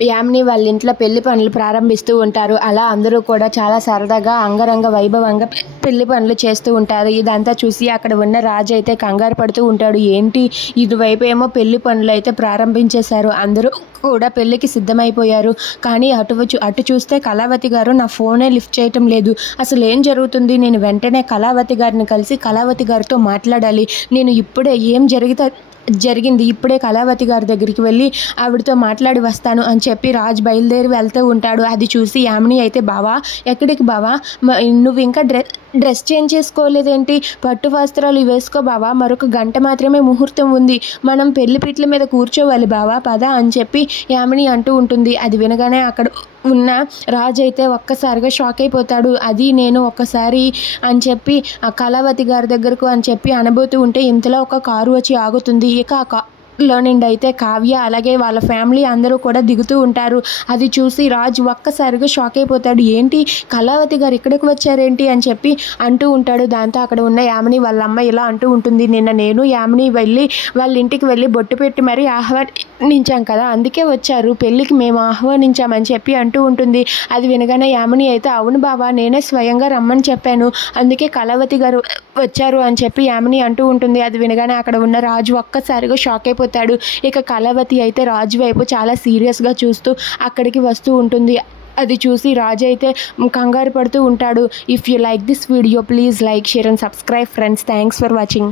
యామిని వాళ్ళ ఇంట్లో పెళ్లి పనులు ప్రారంభిస్తూ ఉంటారు. అలా అందరూ కూడా చాలా సరదాగా అంగరంగ వైభవంగా పెళ్లి పనులు చేస్తూ ఉంటారు. ఇదంతా చూసి అక్కడ ఉన్న రాజు అయితే కంగారు పడుతూ ఉంటాడు. ఏంటి ఇటువైపు ఏమో పెళ్లి పనులు అయితే ప్రారంభించేశారు, అందరూ కూడా పెళ్లికి సిద్ధమైపోయారు. కానీ అటు చూస్తే కళావతి గారు నా ఫోనే లిఫ్ట్ చేయటం లేదు. అసలు ఏం జరుగుతుంది? నేను వెంటనే కళావతి గారిని కలిసి కళావతి గారితో మాట్లాడాలి. నేను ఇప్పుడే ఏం జరిగింది ఇప్పుడే కళావతి గారి దగ్గరికి వెళ్ళి ఆవిడతో మాట్లాడి వస్తాను అని చెప్పి రాజ్ బయలుదేరి వెళ్తూ ఉంటాడు. అది చూసి యామిని అయితే, బావా ఎక్కడికి బావా, నువ్వు ఇంకా డ్రెస్ చేంజ్ చేసుకోలేదేంటి? పట్టు వస్త్రాలు వేసుకో బావా, మరొక గంట మాత్రమే ముహూర్తం ఉంది, మనం పెళ్లి పీటల మీద కూర్చోవాలి బావా, పద అని చెప్పి యామిని అంటూ ఉంటుంది. అది వినగానే అక్కడ ఉన్న రాజు అయితే ఒక్కసారిగా షాక్ అయిపోతాడు. అది నేను ఒక్కసారి అని చెప్పి ఆ కళావతి గారి దగ్గరకు అని చెప్పి అనబోతూ ఉంటే ఇంతలో ఒక కారు వచ్చి ఆగుతుంది. ఇక ఆ లో నుండి అయితే కావ్య అలాగే వాళ్ళ ఫ్యామిలీ అందరూ కూడా దిగుతూ ఉంటారు. అది చూసి రాజు ఒక్కసారిగా షాక్ అయిపోతాడు. ఏంటి కళావతి గారు ఇక్కడికి వచ్చారేంటి అని చెప్పి అంటూ ఉంటాడు. దాంతో అక్కడ ఉన్న యామిని వాళ్ళ అమ్మ ఇలా అంటూ ఉంటుంది, నిన్న నేను యామిని వెళ్ళి వాళ్ళ ఇంటికి వెళ్ళి బొట్టు పెట్టి మరీ ఆహ్వానించాం కదా, అందుకే వచ్చారు, పెళ్ళికి మేము ఆహ్వానించామని చెప్పి అంటూ ఉంటుంది. అది వినగానే యామిని అయితే, అవును బావా, నేనే స్వయంగా రమ్మని చెప్పాను, అందుకే కళావతి గారు వచ్చారు అని చెప్పి యామిని అంటూ ఉంటుంది. అది వినగానే అక్కడ ఉన్న రాజు ఒక్కసారిగా షాక్ అయిపోతాడు. ఇక కళావతి అయితే రాజు వైపు చాలా సీరియస్గా చూస్తూ అక్కడికి వస్తూ ఉంటుంది. అది చూసి రాజు అయితే కంగారు పడుతూ ఉంటాడు. If you like this video please like, share and subscribe friends. Thanks for watching.